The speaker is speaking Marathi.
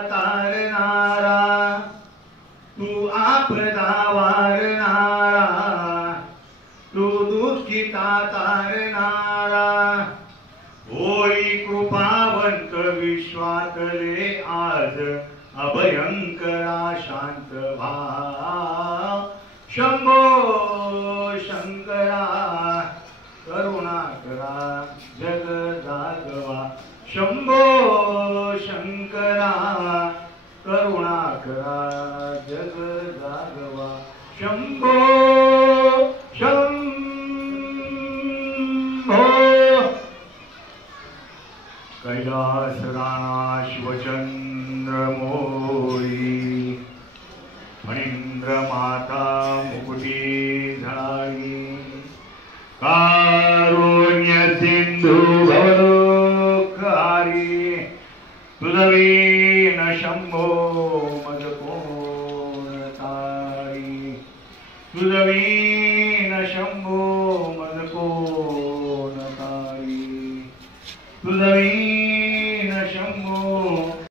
तारणारा तू आपदा वारणारा, तू दुःखिता तारणारा, होई कृपावंत विश्वातले आज अभयंकरा शांत व्हा। शंभो शंकरा करुणाकरा जग जागवा, शंभो शंकरा करुणाकरा जग जागवा, शंभो शंभो। कैलास राणा शिवचंद्र मोरी, फणींद्र माता मुकुटी झाली, कारुण्य सिंधू भवदुःखहारी, तुझवीन शंभो मज कोण तारी, तुझवीन शंभो मज कोण तारी, तुझवीन शंभो